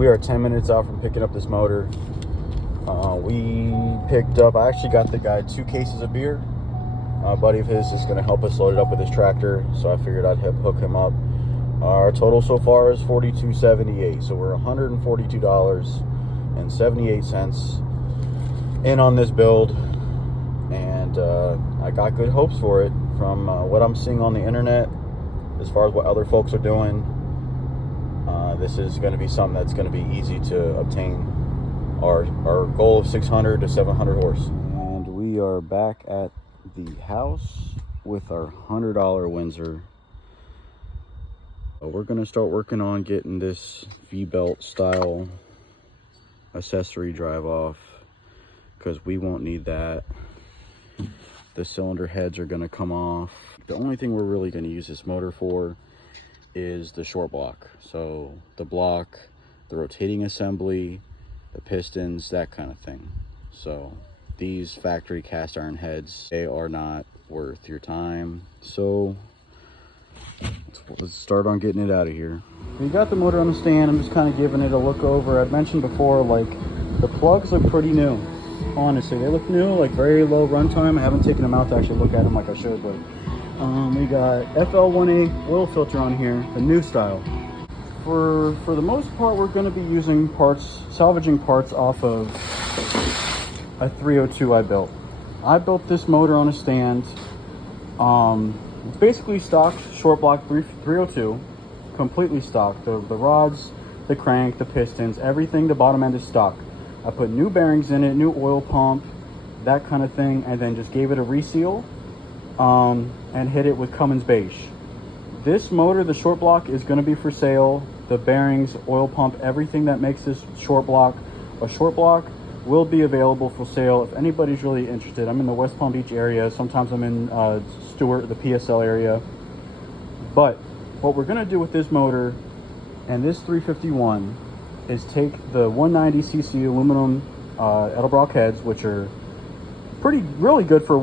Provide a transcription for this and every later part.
We are 10 minutes out from picking up this motor. We picked up, I actually got the guy 2 cases of beer. A buddy of his is going to help us load it up with his tractor, so I figured I'd hook him up. Our total so far is $42.78, so we're $142.78 in on this build, and I got good hopes for it from what I'm seeing on the internet as far as what other folks are doing. This is going to be something that's going to be easy to obtain. Our goal of 600 to 700 horse. And we are back at the house with our $100 Windsor. We're going to start working on getting this V-belt style accessory drive off, because we won't need that. The cylinder heads are going to come off. The only thing we're really going to use this motor for is the short block. So the block, the rotating assembly, the pistons, that kind of thing. So these factory cast iron heads, they are not worth your time. So let's start on getting it out of here. We got the motor on the stand. I'm just kind of giving it a look over. I've mentioned before, like, the plugs look pretty new. Honestly, they look new, like very low runtime. I haven't taken them out to actually look at them like I should, but we got FL1A oil filter on here, the new style. For the most part, we're going to be using parts, salvaging parts off of a 302 I built. I built this motor on a stand. It's basically stock short block 302, completely stock. The rods, the crank, the pistons, everything, the bottom end is stock. I put new bearings in it, new oil pump, that kind of thing, and then just gave it a reseal and hit it with Cummins beige. This motor, the short block, is going to be for sale. The bearings, oil pump, everything that makes this short block a short block will be available for sale if anybody's really interested. I'm in the West Palm Beach area. Sometimes I'm in Stewart, the PSL area. But what we're going to do with this motor and this 351 is take the 190cc aluminum Edelbrock heads, which are really good for a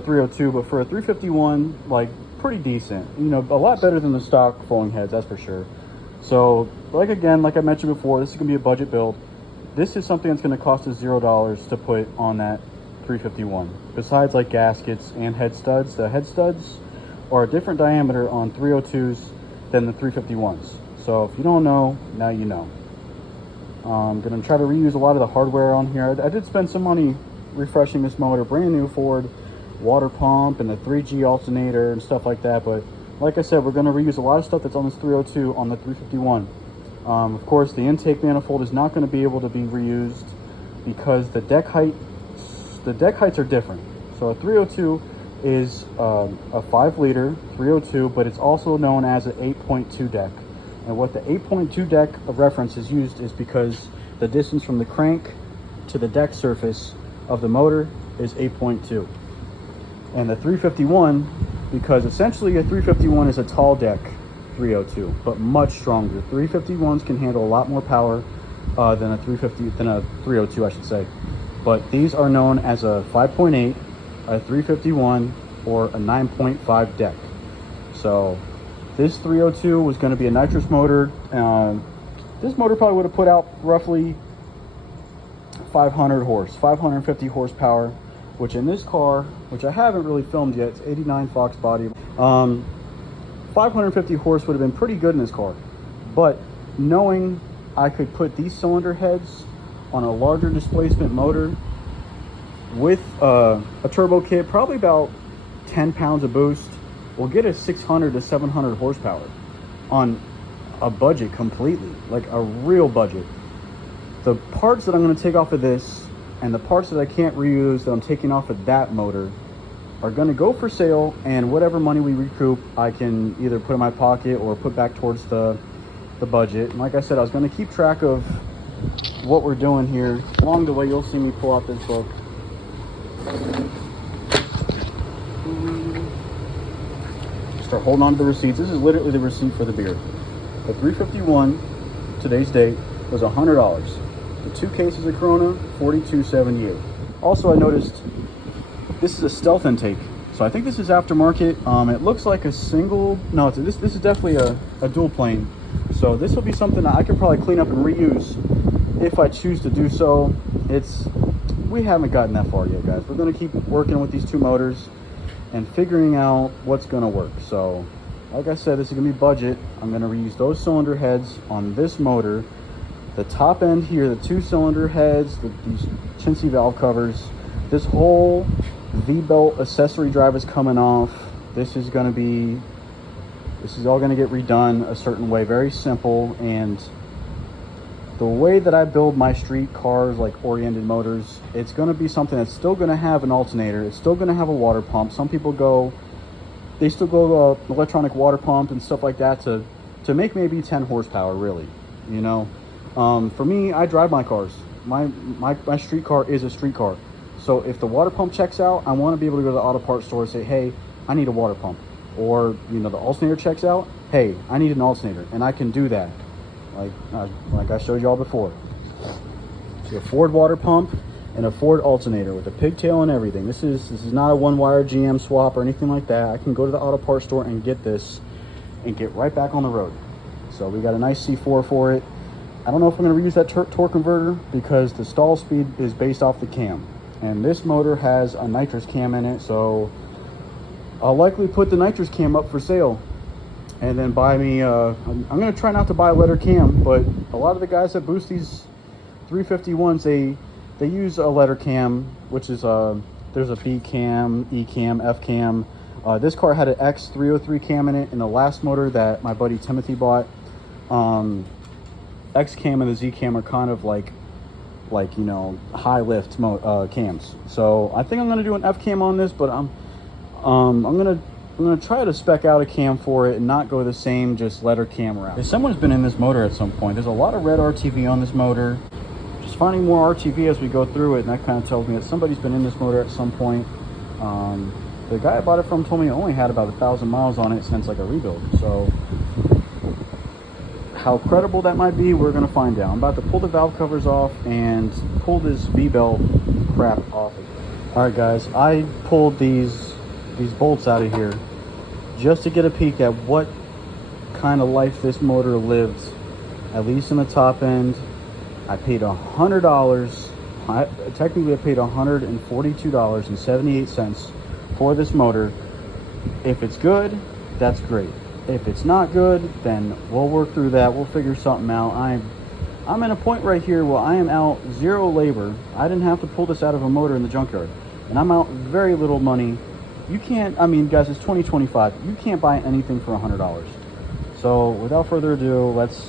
302, but for a 351, like, pretty decent. You know, a lot better than the stock folding heads, that's for sure. So, like I mentioned before, this is gonna be a budget build. This is something that's gonna cost us $0 to put on that 351. Besides, like, gaskets and head studs. The head studs are a different diameter on 302s than the 351s. So if you don't know, now you know. I'm gonna try to reuse a lot of the hardware on here. I did spend some money refreshing this motor, brand new Ford water pump and the 3G alternator and stuff like that, but like I said, we're going to reuse a lot of stuff that's on this 302 on the 351. Of course, the intake manifold is not going to be able to be reused because the deck heights are different. So a 302 is a 5-liter 302, but it's also known as an 8.2 deck. And what the 8.2 deck of reference is used is because the distance from the crank to the deck surface of the motor is 8.2. And the 351, because essentially a 351 is a tall deck 302, but much stronger. 351s can handle a lot more power than a 302, I should say. But these are known as a 5.8, a 351, or a 9.5 deck. So this 302 was going to be a nitrous motor. This motor probably would have put out roughly 550 horsepower, which in this car, which I haven't really filmed yet, it's 89 Fox body. 550 horse would have been pretty good in this car. But knowing I could put these cylinder heads on a larger displacement motor with a turbo kit, probably about 10 pounds of boost, will get us 600 to 700 horsepower on a budget completely, like a real budget. The parts that I'm going to take off of this and the parts that I can't reuse that I'm taking off of that motor are going to go for sale, and whatever money we recoup, I can either put in my pocket or put back towards the budget. And like I said, I was going to keep track of what we're doing here. Along the way, you'll see me pull out this book. Start holding on to the receipts. This is literally the receipt for the beer. The 351, today's date, was $100. The 2 cases of Corona, $42.78. Also, I noticed this is a stealth intake, so I think this is aftermarket. It looks like a single. No, this is definitely a dual plane. So this will be something that I could probably clean up and reuse if I choose to do so. We haven't gotten that far yet, guys. We're going to keep working with these two motors and figuring out what's going to work. So like I said, this is going to be budget. I'm going to reuse those cylinder heads on this motor. The top end here, the two cylinder heads, these chintzy valve covers, this whole V-belt accessory drive is coming off. This is all going to get redone a certain way, very simple. And the way that I build my street cars, like oriented motors, it's going to be something that's still going to have an alternator. It's still going to have a water pump. Some people they still go electronic water pump and stuff like that to make maybe 10 horsepower, really, you know. For me, I drive my cars. My street car is a street car. So if the water pump checks out, I want to be able to go to the auto parts store and say, hey, I need a water pump. Or, you know, the alternator checks out, hey, I need an alternator. And I can do that. Like I showed y'all before. So a Ford water pump and a Ford alternator with a pigtail and everything. This is not a one-wire GM swap or anything like that. I can go to the auto parts store and get this and get right back on the road. So we got a nice C4 for it. I don't know if I'm going to reuse that torque converter because the stall speed is based off the cam. And this motor has a nitrous cam in it, so I'll likely put the nitrous cam up for sale. And then buy me, I'm going to try not to buy a letter cam, but a lot of the guys that boost these 351s, they use a letter cam, which is, there's a B cam, E cam, F cam. This car had an X303 cam in it in the last motor that my buddy Timothy bought. X cam and the Z cam are kind of like you know, high lift cams. So I think I'm going to do an F cam on this, but I'm gonna try to spec out a cam for it and not go the same just letter cam route. If someone's been in this motor at some point, there's a lot of red RTV on this motor. Just finding more RTV as we go through it, and that kind of tells me that somebody's been in this motor at some point. The guy I bought it from told me it only had about 1,000 miles on it since like a rebuild. So how credible that might be, we're gonna find out. I'm about to pull the valve covers off and pull this V-belt crap off of it. All right, guys, I pulled these bolts out of here just to get a peek at what kind of life this motor lived, at least in the top end. I paid $100. Technically I paid $142.78 for this motor. If it's good, that's great. If it's not good, then we'll work through that. We'll figure something out. I'm at a point right here where I am out zero labor. I didn't have to pull this out of a motor in the junkyard, and I'm out very little money. You can't, I mean, guys, it's 2025. You can't buy anything for $100. So without further ado, let's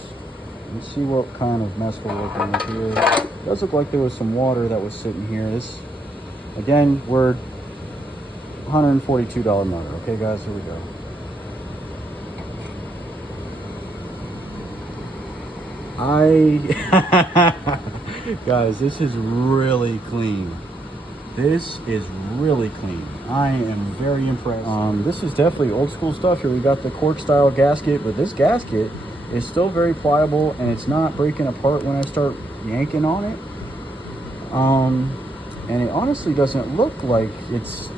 see what kind of mess we're working with here. It does look like there was some water that was sitting here. This, again, we're $142 motor. Okay, guys, here we go. Guys, this is really clean. This is really clean. I am very impressed. This is definitely old school stuff here. We got the cork style gasket, but this gasket is still very pliable and it's not breaking apart when I start yanking on it. And it honestly doesn't look like it's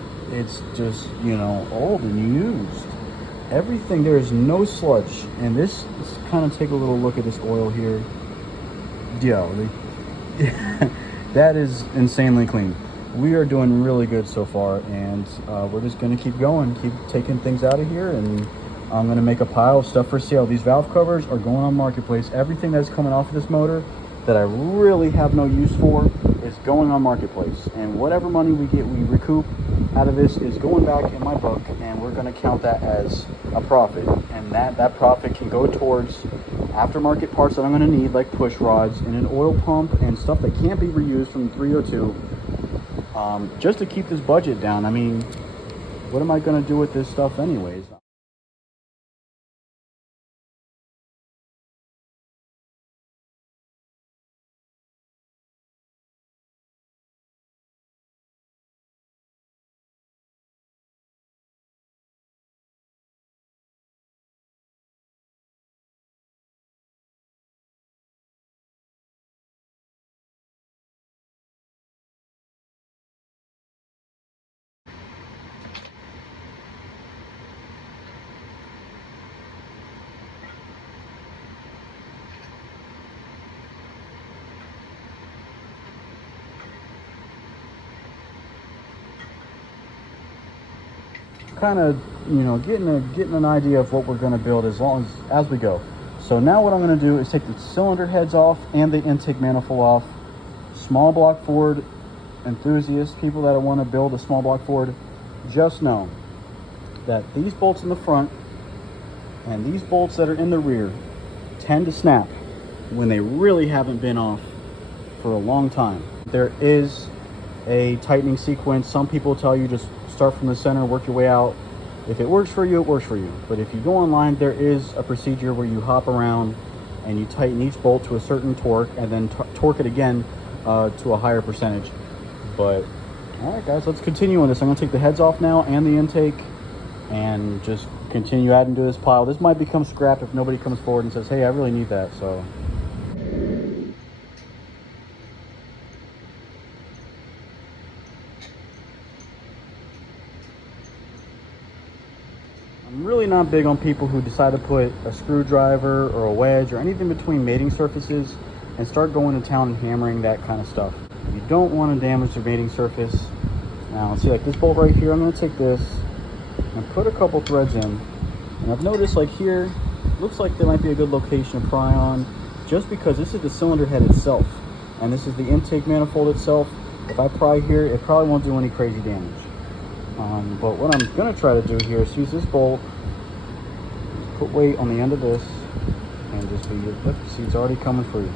just, you know, old and used. Everything, there is no sludge. And let's kind of take a little look at this oil here. Yo, that is insanely clean. We are doing really good so far, and we're just going to keep going, keep taking things out of here, and I'm going to make a pile of stuff for sale. These valve covers are going on Marketplace. Everything that's coming off of this motor that I really have no use for is going on Marketplace, and whatever money we recoup out of this is going back in my book, and we're going to count that as a profit, and that profit can go towards aftermarket parts that I'm going to need, like push rods and an oil pump and stuff that can't be reused from the 302, just to keep this budget down. I mean, what am I going to do with this stuff anyways? kind of, you know, getting an idea of what we're going to build as we go. So now what I'm going to do is take the cylinder heads off and the intake manifold off. Small block Ford enthusiasts, people that want to build a small block Ford, just know that these bolts in the front and these bolts that are in the rear tend to snap when they really haven't been off for a long time. There is a tightening sequence. Some people tell you just start from the center, work your way out. If it works for you, it works for you. But if you go online, there is a procedure where you hop around and you tighten each bolt to a certain torque and then torque it again to a higher percentage. But all right, guys, let's continue on this. I'm gonna take the heads off now and the intake and just continue adding to this pile. This might become scrap if nobody comes forward and says, hey, I really need that. So I'm really not big on people who decide to put a screwdriver or a wedge or anything between mating surfaces and start going to town and hammering that kind of stuff. You don't want to damage the mating surface. Now, see, like this bolt right here, I'm going to take this and put a couple threads in. And I've noticed, like here, looks like there might be a good location to pry on, just because this is the cylinder head itself and this is the intake manifold itself. If I pry here, it probably won't do any crazy damage. But what I'm going to try to do here is use this bolt, put weight on the end of this, and just see, it's already coming free.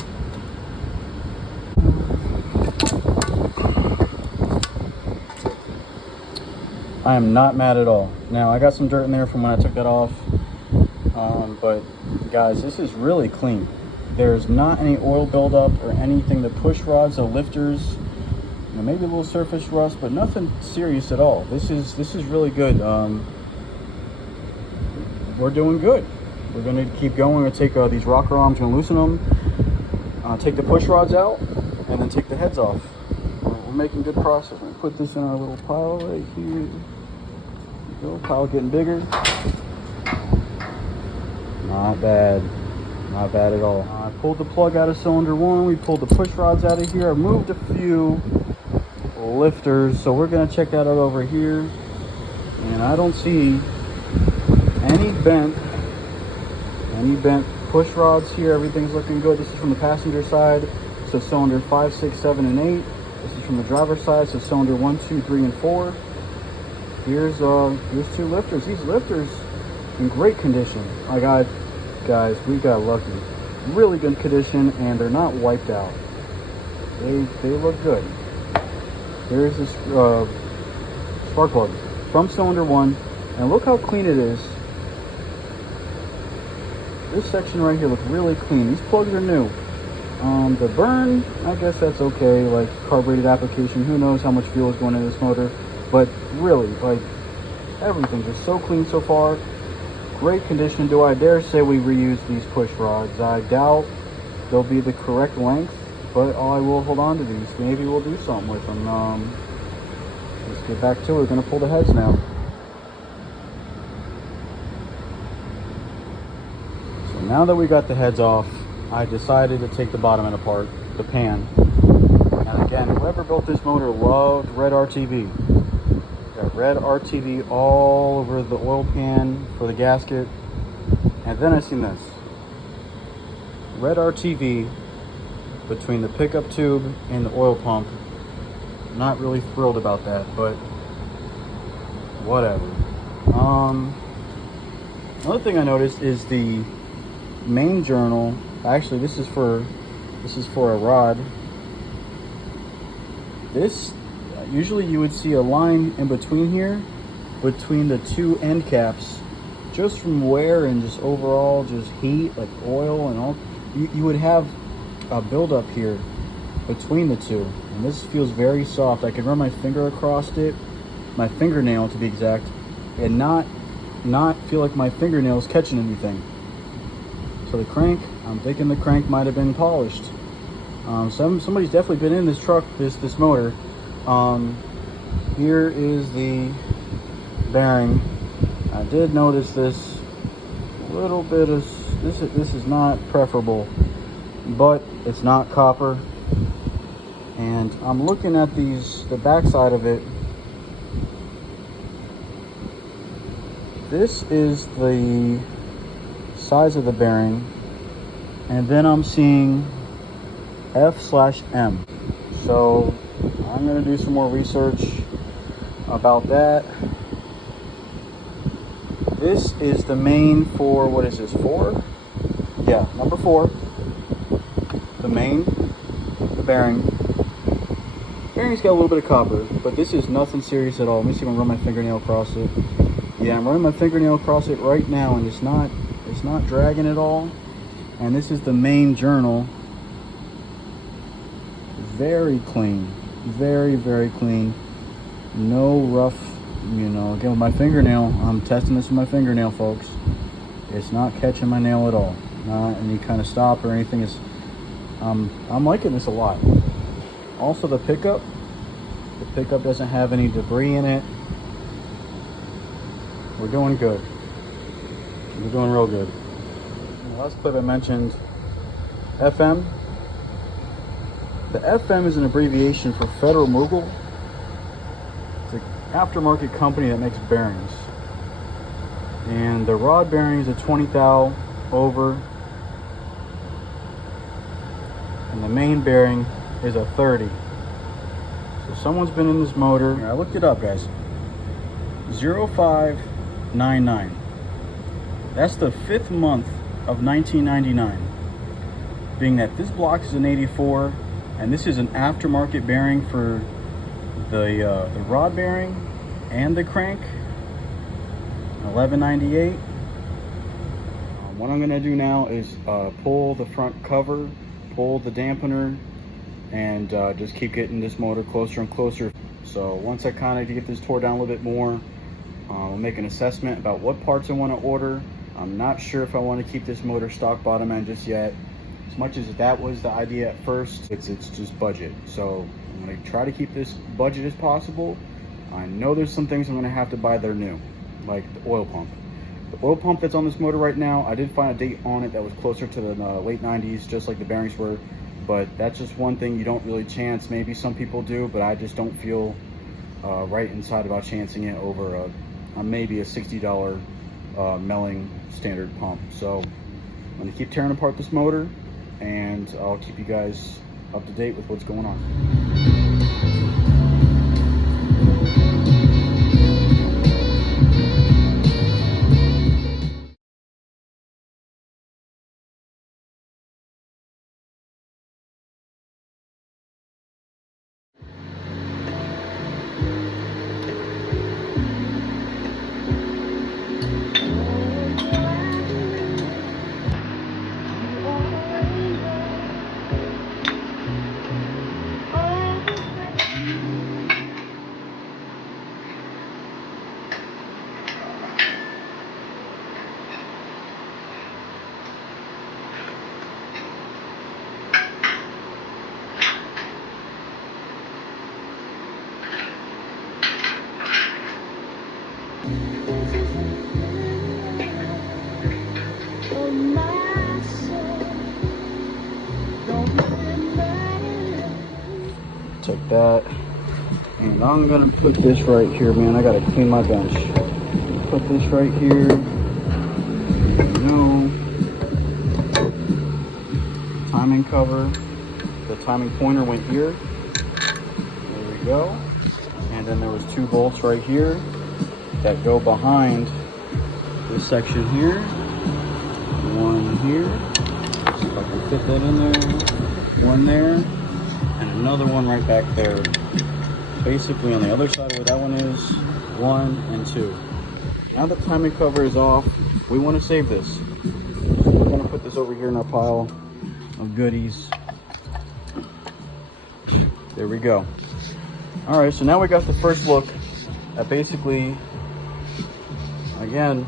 I am not mad at all. Now, I got some dirt in there from when I took that off, but guys, this is really clean. There's not any oil buildup or anything. The push rods, the lifters, you know, maybe a little surface rust, but nothing serious at all. This is really good. We're doing good. We're going to keep going. We're going to take these rocker arms, going to loosen them, take the push rods out, and then take the heads off. We're making good progress. We're going to put this in our little pile right here. There we go. Pile getting bigger. Not bad. Not bad at all. I pulled the plug out of cylinder one. We pulled the push rods out of here. I moved a few lifters, so we're going to check that out over here. And I don't see any bent push rods here. Everything's looking good. This is from the passenger side, so cylinder 5, 6, 7, and 8. This is from the driver's side, so cylinder 1, 2, 3, and 4. Here's two lifters. These lifters in great condition. Guys, we got lucky. Really good condition, and they're not wiped out. They look good. Here's this spark plug from cylinder 1, and look how clean it is. This section right here looks really clean. These plugs are new. The burn, I guess that's okay, like carbureted application. Who knows how much fuel is going into this motor, but really, like, everything is so clean so far. Great condition. Do I dare say we reuse these push rods? I doubt they'll be the correct length, but I will hold on to these. Maybe we'll do something with them. Let's get back to it. We're going to pull the heads now. So now that we got the heads off, I decided to take the bottom end apart, the pan. And again, whoever built this motor loved red RTV. Got red RTV all over the oil pan for the gasket. And then I seen this. Red RTV between the pickup tube and the oil pump. Not really thrilled about that, but whatever. Another thing I noticed is the main journal. Actually, this is for a rod. This usually you would see a line in between here, between the two end caps, just from wear and just overall just heat, like oil and all. You would have a buildup here between the two, and this feels very soft. I can run my finger across it, my fingernail to be exact, and not feel like my fingernail's catching anything. So the crank, I'm thinking the crank might have been polished. Somebody's definitely been in this truck, this motor. Here is the bearing. I did notice this little bit of this is not preferable, but it's not copper. And I'm looking at the back side of it. this is the size of the bearing, and then I'm seeing F/M. So I'm going to do some more research about that. This is the main for, what is this, 4? Yeah, number 4. The main, the bearing. Bearing's got a little bit of copper, but this is nothing serious at all. Let me see if I can run my fingernail across it. Yeah, I'm running my fingernail across it right now, and it's not dragging at all. And this is the main journal. Very clean, very, very clean. No rough, you know, again with my fingernail, I'm testing this with my fingernail, folks. It's not catching my nail at all. Not any kind of stop or anything. Is I'm liking this a lot. Also the pickup doesn't have any debris in it. We're doing good. We're doing real good. In the last clip I mentioned FM. The FM is an abbreviation for Federal Mogul. It's an aftermarket company that makes bearings. And the rod bearing is a 20 thou over. And the main bearing is a 30. So someone's been in this motor. Here, I looked it up, guys. 0599. That's the 5th month of 1999. Being that this block is an 84, and this is an aftermarket bearing for the rod bearing and the crank. 1198. What I'm gonna do now is pull the front cover, pull the dampener, and just keep getting this motor closer and closer. So once I kind of get this tore down a little bit more, I'll make an assessment about what parts I want to order. I'm not sure if I want to keep this motor stock bottom end just yet. As much as that was the idea at first, it's just budget. So I'm going to try to keep this budget as possible. I know there's some things I'm going to have to buy that are new, like the oil pump. The oil pump that's on this motor right now, I did find a date on it that was closer to the late 90s, just like the bearings were. But that's just one thing you don't really chance. Maybe some people do, but I just don't feel right inside about chancing it over maybe a $60 Melling standard pump. So I'm going to keep tearing apart this motor, and I'll keep you guys up to date with what's going on. Take that, and I'm gonna put this right here, man. I gotta clean my bench. Put this right here. No timing cover. The timing pointer went here. There we go. And then there was 2 bolts right here that go behind this section here. One here. See if I can fit that in there. One there. And another one right back there. Basically on the other side of where that one is, 1 and 2. Now the timing cover is off, we want to save this. So we're going to put this over here in our pile of goodies. There we go. Alright, so now we got the first look at basically, again,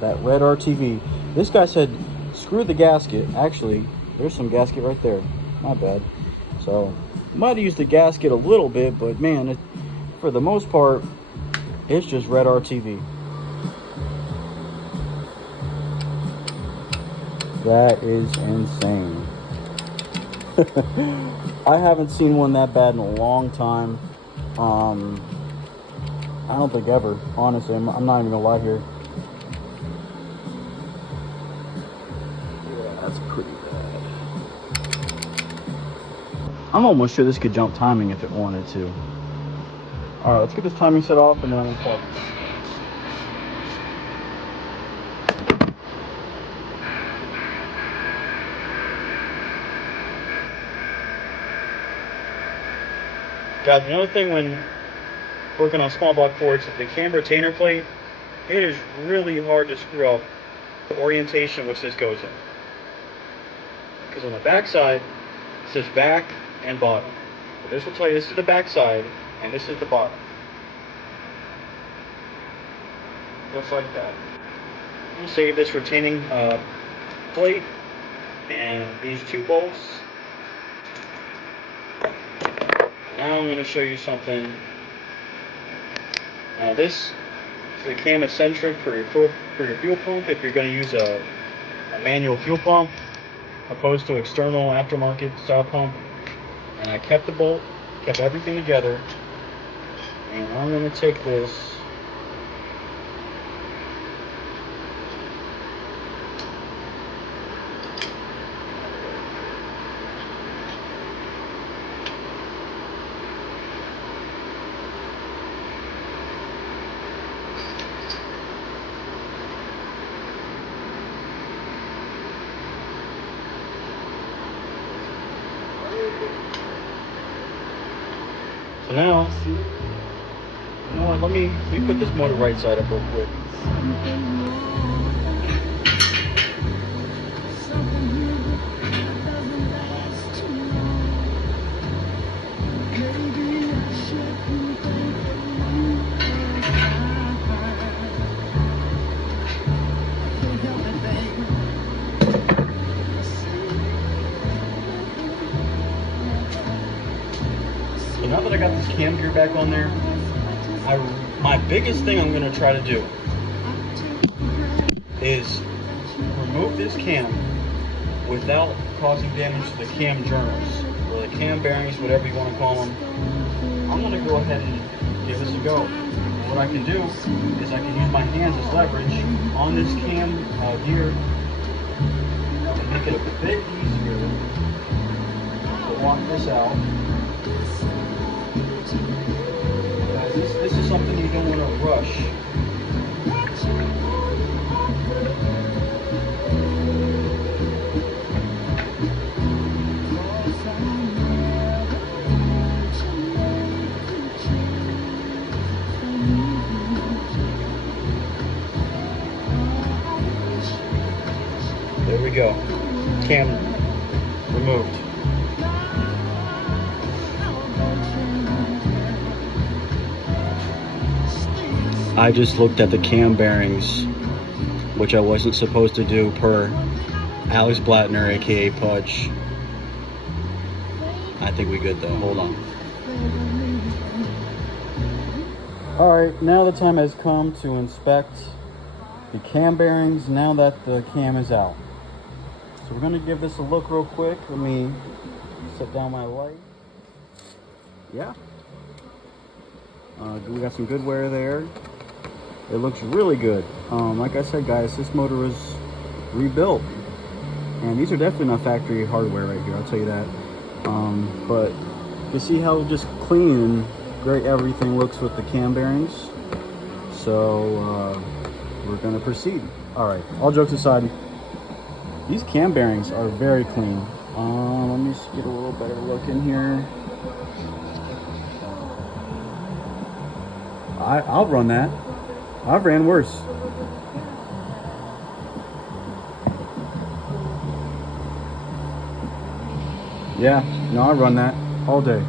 that red RTV. This guy said, screw the gasket. Actually, there's some gasket right there. Not bad. So, might have used the gasket a little bit, but man, for the most part, it's just red RTV. That is insane. I haven't seen one that bad in a long time. I don't think ever, honestly. I'm not even gonna lie here. I'm almost sure this could jump timing if it wanted to. All right, let's get this timing set off and then I'm gonna plug. Guys, another thing when working on small block ports, the cam retainer plate, it is really hard to screw up the orientation which this goes in. Because on the back side, it says back and bottom. But this will tell you this is the back side and this is the bottom. Just like that. We'll save this retaining plate and these two bolts. Now I'm going to show you something. Now this is the cam eccentric for your fuel pump if you're going to use a manual fuel pump opposed to external aftermarket style pump. And I kept the bolt, kept everything together, and I'm going to take this so now, you know what, let me put this motor right side up real quick. So now that I got this cam gear back on there, my biggest thing I'm going to try to do is remove this cam without causing damage to the cam journals, or the cam bearings, whatever you want to call them. I'm going to go ahead and give this a go. And what I can do is I can use my hands as leverage on this cam gear and make it a bit easier to walk this out. This is something you don't want to rush. There we go. Cam removed. I just looked at the cam bearings, which I wasn't supposed to do per Alex Blattner, aka Pudge. I think we good though. Hold on. Alright, now the time has come to inspect the cam bearings now that the cam is out. So we're going to give this a look real quick. Let me set down my light. Yeah. We got some good wear there. It looks really good. Like I said, guys, this motor was rebuilt. And these are definitely not factory hardware right here, I'll tell you that. But you see how just clean and great everything looks with the cam bearings. So we're gonna proceed. All right, all jokes aside, these cam bearings are very clean. Let me just get a little better look in here. I'll run that. I've ran worse. Yeah, no, I run that all day.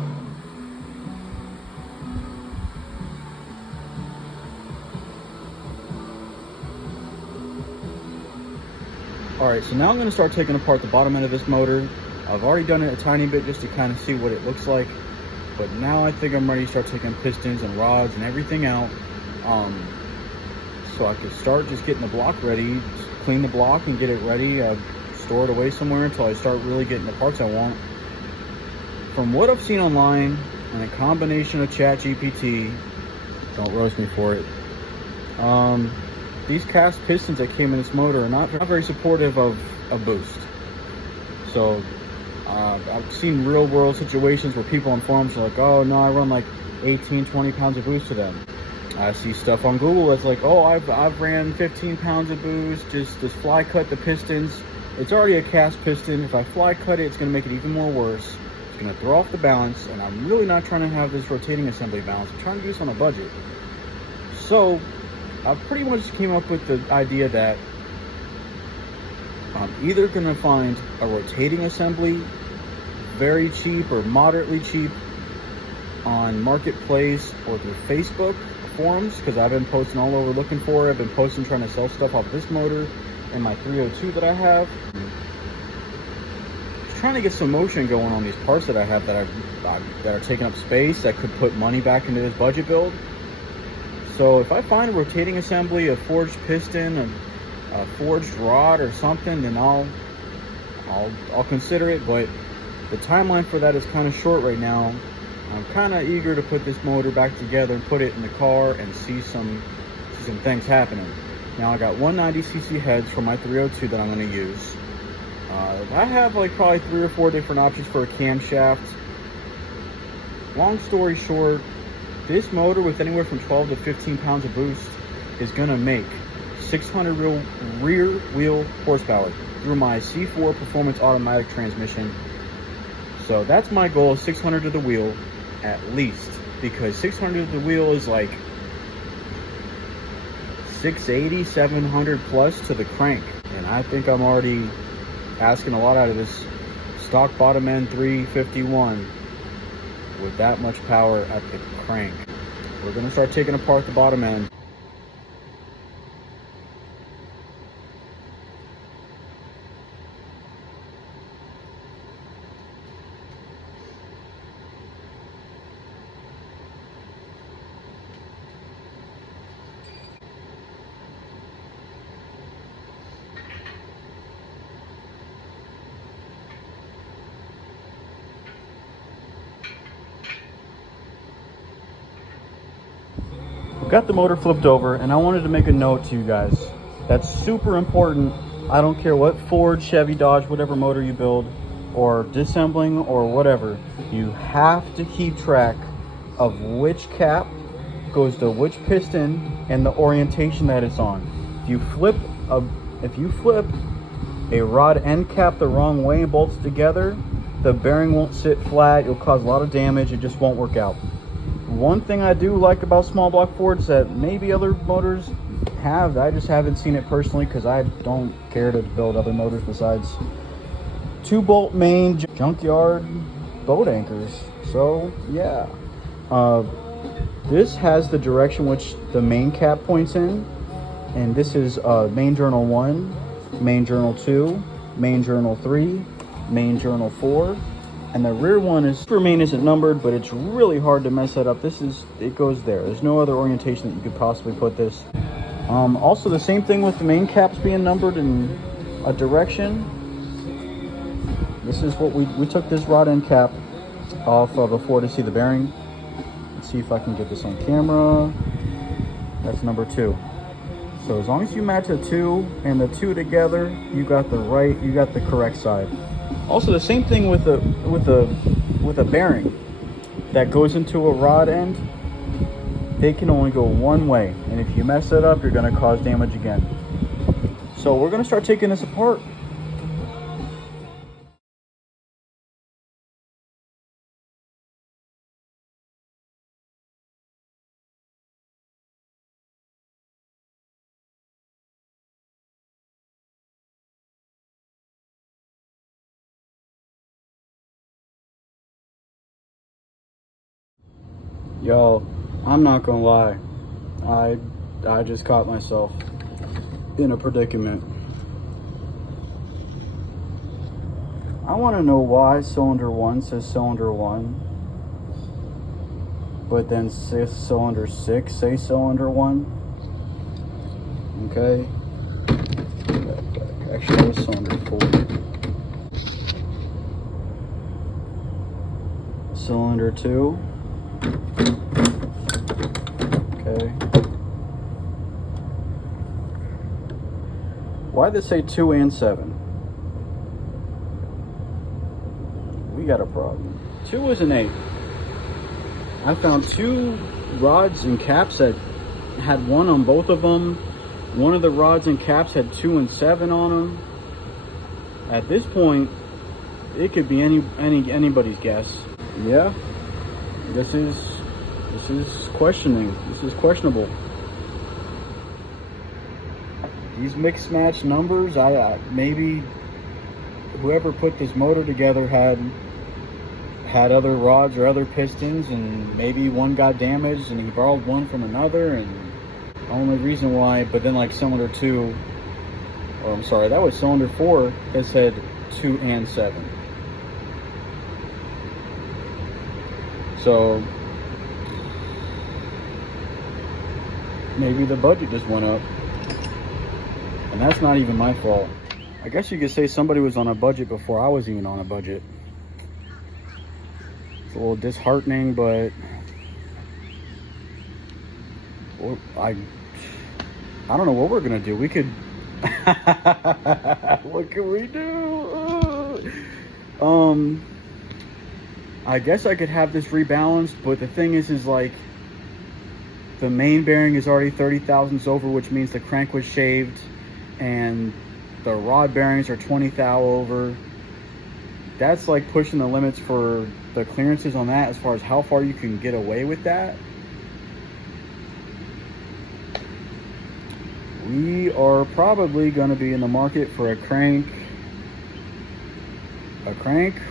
Alright, so now I'm going to start taking apart the bottom end of this motor. I've already done it a tiny bit just to kind of see what it looks like. But now I think I'm ready to start taking pistons and rods and everything out. So I could start just getting the block ready, clean the block and get it ready, store it away somewhere until I start really getting the parts I want. From what I've seen online, and a combination of ChatGPT, don't roast me for it, these cast pistons that came in this motor are not very supportive of a boost. So I've seen real world situations where people on forums are like, oh no, I run like 18, 20 pounds of boost to them. I see stuff on Google that's like, oh, I've ran 15 pounds of boost, just fly cut the pistons. It's already a cast piston. If I fly cut it, it's gonna make it even more worse. It's gonna throw off the balance, and I'm really not trying to have this rotating assembly balance. I'm trying to do this on a budget. So I've pretty much came up with the idea that I'm either gonna find a rotating assembly very cheap or moderately cheap on Marketplace or through Facebook forums, because I've been posting all over looking for it. I've been posting trying to sell stuff off this motor and my 302 that I have. Just trying to get some motion going on these parts that I have that are taking up space that could put money back into this budget build. So if I find a rotating assembly, a forged piston, a forged rod or something, then I'll consider it. But the timeline for that is kind of short right now. I'm kind of eager to put this motor back together and put it in the car and see some things happening. Now I got 190cc heads for my 302 that I'm going to use. I have like probably 3 or 4 different options for a camshaft. Long story short, this motor with anywhere from 12 to 15 pounds of boost is going to make 600 rear wheel horsepower through my C4 performance automatic transmission. So that's my goal, 600 to the wheel at least, because 600 to the wheel is like 680, 700 plus to the crank. And I think I'm already asking a lot out of this stock bottom end 351 with that much power at the crank. We're gonna start taking apart the bottom end. Got the motor flipped over, and I wanted to make a note to you guys. That's super important. I don't care what Ford, Chevy, Dodge, whatever motor you build, or disassembling or whatever, you have to keep track of which cap goes to which piston and the orientation that it's on. If you flip a rod end cap the wrong way and bolts together, the bearing won't sit flat. You'll cause a lot of damage. It just won't work out. One thing I do like about small block Fords that maybe other motors have, I just haven't seen it personally because I don't care to build other motors besides 2-bolt main junkyard boat anchors. So yeah, this has the direction which the main cap points in, and this is main journal 1, main journal 2, main journal 3, main journal 4. And the rear one is, for main isn't numbered, but it's really hard to mess that up. It goes there. There's no other orientation that you could possibly put this. Also the same thing with the main caps being numbered in a direction. This is what we took this rod end cap off before to see the bearing. Let's see if I can get this on camera. That's number 2. So as long as you match the 2 and the 2 together, you got the correct side. Also, the same thing with a bearing that goes into a rod end. They can only go one way, and if you mess it up, you're going to cause damage again. So we're going to start taking this apart. Y'all, I'm not gonna lie, I just caught myself in a predicament. I want to know why cylinder 1 says cylinder 1, but then cylinder 6 say cylinder 1. Okay, actually it was cylinder 4. Cylinder 2. Okay. Why did they say 2 and 7? got a problem. 2 is an 8. I found 2 rods and caps that had 1 on both of them. One of the rods and caps had 2 and 7 on them. At this point, it could be anybody's guess. Yeah, this is questioning. This is questionable. These mixed match numbers, maybe whoever put this motor together had other rods or other pistons, and maybe one got damaged and he borrowed one from another, and the only reason why. But then like cylinder 2, or I'm sorry, that was cylinder 4, that said 2 and 7. So maybe the budget just went up, and that's not even my fault. I guess you could say somebody was on a budget before I was even on a budget. It's a little disheartening, but I don't know what we're gonna do. We could what can we do? I guess I could have this rebalanced, but the thing is like the main bearing is already 30 thousandths over, which means the crank was shaved, and the rod bearings are 20 thou over. That's like pushing the limits for the clearances on that as far as how far you can get away with that. We are probably going to be in the market for a crank,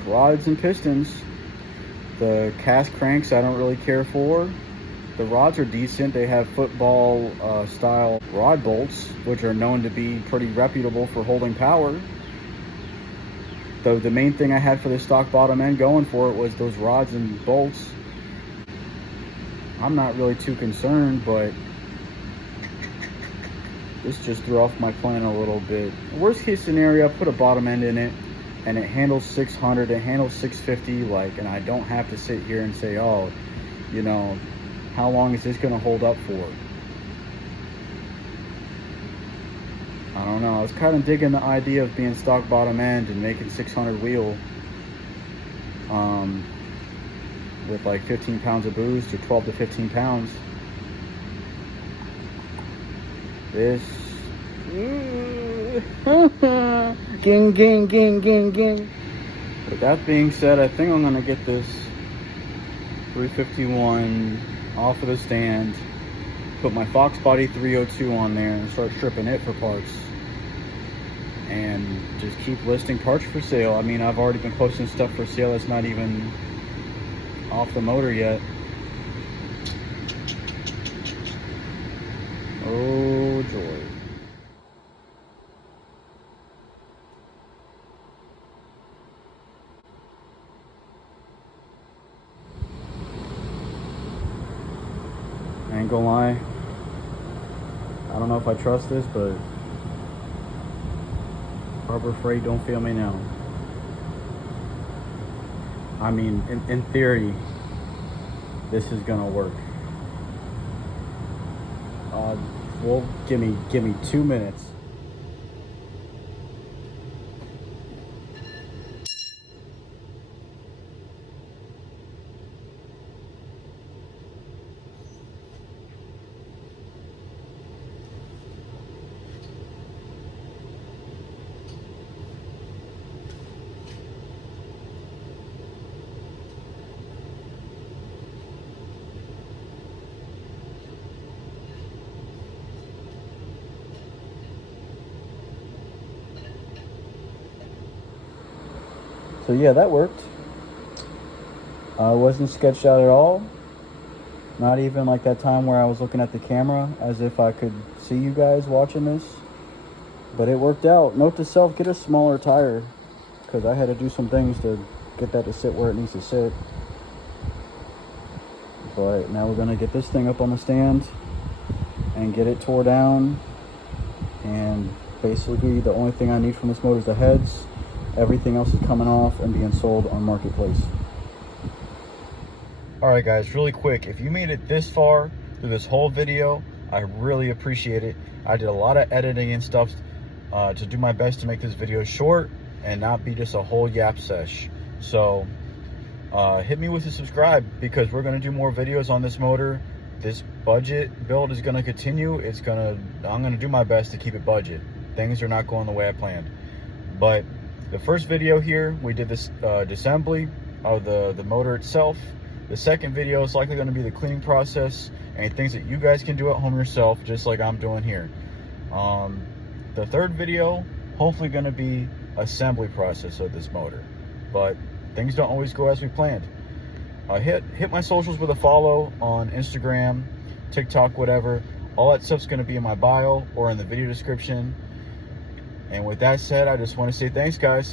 rods and pistons. The cast cranks I don't really care for. The rods are decent. They have football style rod bolts, which are known to be pretty reputable for holding power. Though the main thing I had for the stock bottom end going for it was those rods and bolts. I'm not really too concerned, but this just threw off my plan a little bit. Worst case scenario, I put a bottom end in it and it handles 600, it handles 650, like, and I don't have to sit here and say, oh, you know, how long is this going to hold up for? I don't know. I was kind of digging the idea of being stock bottom end and making 600 wheel with like 15 pounds of boost, or 12 to 15 pounds. This ging ging ging ging ging. With that being said, I think I'm gonna get this 351 off of the stand, put my Fox Body 302 on there and start stripping it for parts, and just keep listing parts for sale. I mean, I've already been posting stuff for sale that's not even off the motor yet. Oh joy. I ain't gonna lie, I don't know if I trust this, but Harbor Freight, don't fail me now. I mean, in theory, this is gonna work. Well, give me 2 minutes. So yeah, that worked. Wasn't sketched out at all. Not even like that time where I was looking at the camera as if I could see you guys watching this. But it worked out. Note to self, get a smaller tire, because I had to do some things to get that to sit where it needs to sit. But now we're gonna get this thing up on the stand and get it tore down. And basically the only thing I need from this motor is the heads. Everything else is coming off and being sold on Marketplace. Alright guys, really quick, if you made it this far through this whole video, I really appreciate it. I did a lot of editing and stuff to do my best to make this video short and not be just a whole yap sesh. So hit me with a subscribe, because we're going to do more videos on this motor. This budget build is going to continue. I'm going to do my best to keep it budget. Things are not going the way I planned. But the first video here, we did this disassembly of the motor itself. The second video is likely going to be the cleaning process and things that you guys can do at home yourself, just like I'm doing here. The third video, hopefully going to be assembly process of this motor. But things don't always go as we planned. Hit my socials with a follow on Instagram, TikTok, whatever. All that stuff's going to be in my bio or in the video description. And with that said, I just want to say thanks, guys.